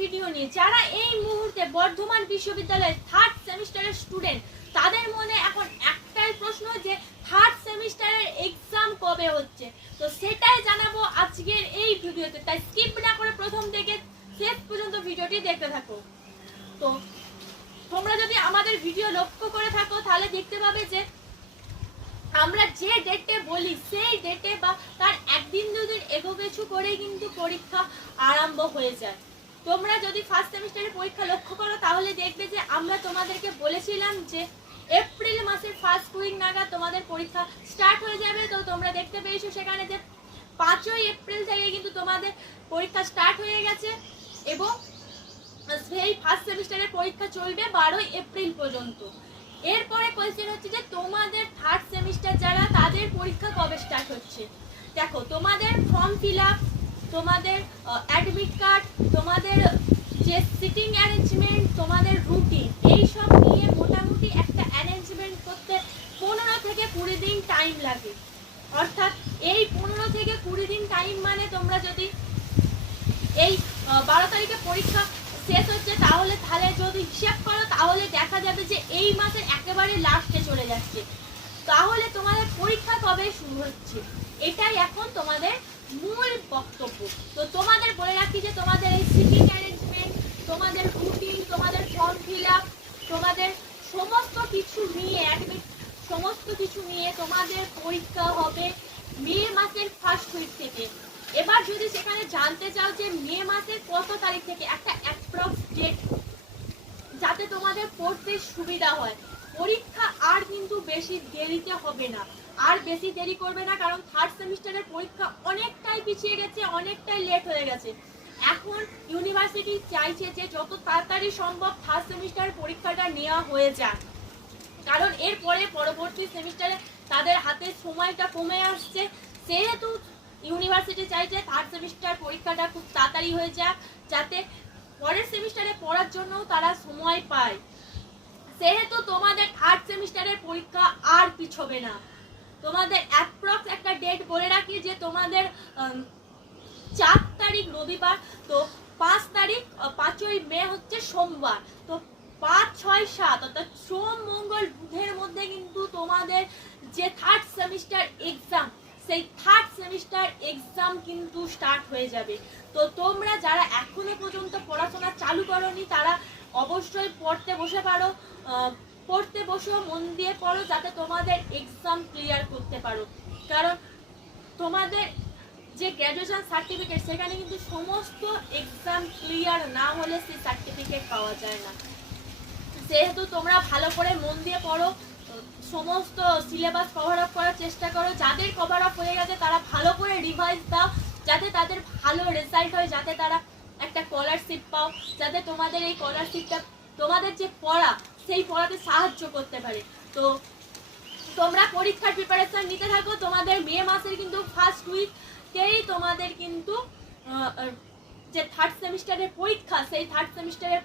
Video নিয়ে যারা এই মুহূর্তে বর্ধমান বিশ্ববিদ্যালয়ের থার্ড সেমিস্টারের স্টুডেন্ট তাদের মনে এখন একটাই প্রশ্ন যে থার্ড সেমিস্টারের এক্সাম কবে হচ্ছে? তো সেটাই জানাব আজকের এই ভিডিওতে। তাই স্কিপ না করে প্রথম থেকে শেষ পর্যন্ত ভিডিওটি দেখতে থাকো। তো তোমরা যদি আমাদের ভিডিও লক্ষ্য করে থাকো, তাহলে দেখতে পাবে যে আমরা যে ডেটে বলি, সেই ডেটে বা তার একদিন দুদিন এগো পেছু করেই কিন্তু পরীক্ষা আরম্ভ হয়ে যায়। তোমরা যদি ফার্স্ট সেমিস্টারের পরীক্ষা লক্ষ্য করো, তাহলে দেখবে যে আমরা তোমাদেরকে বলেছিলাম যে এপ্রিল মাসের ফার্স্ট উইক নাগাদ তোমাদের পরীক্ষা স্টার্ট হয়ে যাবে। তো তোমরা দেখতে পেয়েছ সেখানে যে পাঁচই এপ্রিল থেকে কিন্তু তোমাদের পরীক্ষা স্টার্ট হয়ে গেছে এবং সেই ফার্স্ট সেমিস্টারের পরীক্ষা চলবে বারোই এপ্রিল পর্যন্ত। এরপরে কোয়েশ্চেন হচ্ছে যে তোমাদের থার্ড সেমিস্টার যারা, তাদের পরীক্ষা কবে স্টার্ট হচ্ছে? দেখো, তোমাদের ফর্ম ফিল আপ তোমাদের অ্যাডমিট কার্ড তোমাদের যে সিটিং অ্যারেঞ্জমেন্ট তোমাদের রুটিন এই সব নিয়ে মোটামুটি একটা অ্যারেঞ্জমেন্ট করতে পনেরো থেকে কুড়ি দিন টাইম লাগে। অর্থাৎ এই পনেরো থেকে কুড়ি দিন টাইম মানে তোমরা যদি এই বারো তারিখে পরীক্ষা শেষ হচ্ছে, তাহলে তাহলে যদি হিসাব করো, তাহলে দেখা যাবে যে এই মাসের একেবারে লাস্টে চলে যাচ্ছে। তাহলে তোমাদের পরীক্ষা কবে শুরু হচ্ছে? এটাই এখন তোমাদের মূল বক্তব্য। তো তোমাদের বলে রাখি যে তোমাদের এই সিটিং অ্যারেঞ্জমেন্ট তোমাদের রুটিন তোমাদের ফর্ম ফিল তোমাদের সমস্ত কিছু নিয়ে অ্যাডমিট সমস্ত কিছু নিয়ে তোমাদের পরীক্ষা হবে মে মাসের ফার্স্ট উইক থেকে। এবার যদি সেখানে জানতে চাও যে মে মাসের কত তারিখ থেকে একটা অ্যাপ্রক্স ডেট যাতে তোমাদের পড়তে সুবিধা হয় পরীক্ষা আর কিন্তু বেশি দেরিতে হবে না। আর বেশি দেরি করবে না, কারণ থার্ড সেমিস্টারের পরীক্ষা অনেকটাই পিছিয়ে গেছে, অনেকটাই লেট হয়ে গেছে। এখন ইউনিভার্সিটি চাইছে যে যত তাড়াতাড়ি সম্ভব থার্ড সেমিস্টারের পরীক্ষাটা নেওয়া হয়ে যাক। কারণ এরপরে পরবর্তী সেমিস্টারে তাদের হাতে সময়টা কমে আসছে। সেহেতু ইউনিভার্সিটি চাইছে থার্ড সেমিস্টার পরীক্ষাটা খুব তাড়াতাড়ি হয়ে যাক, যাতে পরের সেমিস্টারে পড়ার জন্যও তারা সময় পায়। সেহেতু তোমাদের থার্ড সেমিস্টারের পরীক্ষা আর পিছবে না। তোমাদের অ্যাপ্রক্স একটা ডেট বলে রাখি যে তোমাদের চার তারিখ রবিবার, তো পাঁচ তারিখ পাঁচই মে হচ্ছে সোমবার। তো পাঁচ, ছয়, সাত, অর্থাৎ সোম, মঙ্গল, বুধের মধ্যে কিন্তু তোমাদের যে থার্ড সেমিস্টার এক্সাম সেই থার্ড সেমিস্টার এক্সাম কিন্তু স্টার্ট হয়ে যাবে। তো তোমরা যারা এখনও পর্যন্ত পড়াশোনা চালু করনি, তারা অবশ্যই পড়তে বসে পারো। পড়তে বসো, মন দিয়ে পড়ো যাতে তোমাদের এক্সাম ক্লিয়ার করতে পারো। কারণ তোমাদের যে গ্র্যাজুয়েশন সার্টিফিকেট সেখানে কিন্তু সমস্ত এক্সাম ক্লিয়ার না হলে সেই সার্টিফিকেট পাওয়া যায় না। যেহেতু তোমরা ভালো করে মন দিয়ে পড়ো, সমস্ত সিলেবাস কভার আপ করার চেষ্টা করো, যাদের কভার আপ হয়ে গেছে তারা ভালো করে রিভাইজ দাও, যাতে তাদের ভালো রেজাল্ট হয়, যাতে তারা একটা স্কলারশিপ পাও, যাতে তোমাদের এই স্কলারশিপটা তোমাদের যে পড়া সেই পড়াতে সাহায্য করতে পারে। তো তোমরা পরীক্ষার প্রিপারেশন নিতে থাকো। তোমাদের মে মাসের কিন্তু ফার্স্ট উইকেই তোমাদের কিন্তু যে থার্ড সেমিস্টারের পরীক্ষা, সেই থার্ড সেমিস্টারের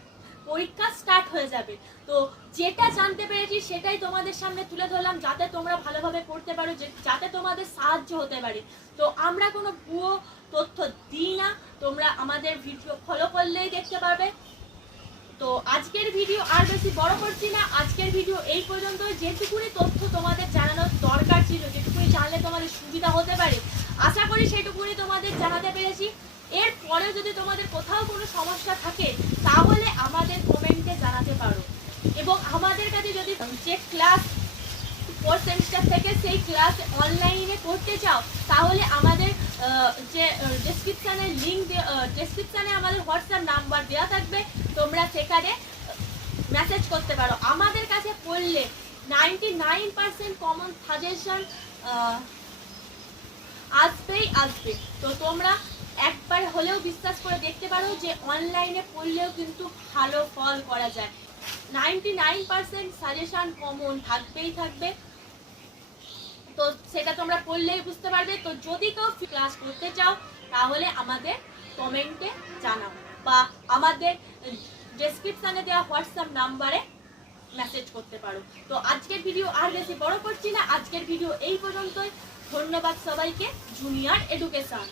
পরীক্ষা স্টার্ট হয়ে যাবে। তো যেটা জানতে পেরেছি সেটাই তোমাদের সামনে তুলে ধরলাম, যাতে তোমরা ভালোভাবে পড়তে পারো যাতে তোমাদের সাহায্য হতে পারে। তো আমরা কোনো ভুয়ো তথ্য দিই না, তোমরা আমাদের ভিডিও ফলো করলেই দেখতে পাবে তো আজকের ভিডিও আর বেশি বড় করছি না। আজকের ভিডিও এই পর্যন্ত যেটুকুনি তথ্য তোমাদের জানানোর দরকার ছিল, যেটুকুনি জানলে তোমাদের সুবিধা হতে পারে, আশা করি সেটুকুনি তোমাদের জানাতে পেরেছি। এরপরে যদি তোমাদের কোথাও কোনো সমস্যা থাকে, তাহলে আমাদের কমেন্টে জানাতে পারো। এবং আমাদের কাছে যদি যে ক্লাস ফোর সেমিস্টার থেকে সেই ক্লাস অনলাইনে করতে চাও, তাহলে আমাদের যে ডেসক্রিপশানে লিঙ্ক ডেসক্রিপশানে আমাদের হোয়াটসঅ্যাপ নাম্বার দেওয়া থাকবে। তোমরা সেখানে মেসেজ করতে পারো। আমাদের কাছে পড়লে ninety nine percent common suggestion আসবেই আসবে। তো তোমরা একবার হলেও বিশ্বাস করে দেখতে পারো যে অনলাইনে পড়লেও কিন্তু ভালো ফল করা যায়। Ninety nine percent suggestion common থাকবেই থাকবে। তো সেটা তোমরা পড়লেই বুঝতে পারবে। তো যদি কেউ ক্লাস করতে চাও, তাহলে আমাদের কমেন্টে জানাও বা আমাদের ডেসক্রিপশানে দেওয়া হোয়াটসঅ্যাপ নাম্বারে মেসেজ করতে পারো। তো আজকের ভিডিও আর বেশি বড় করছি না। আজকের ভিডিও এই পর্যন্তই। ধন্যবাদ সবাইকে। Junior education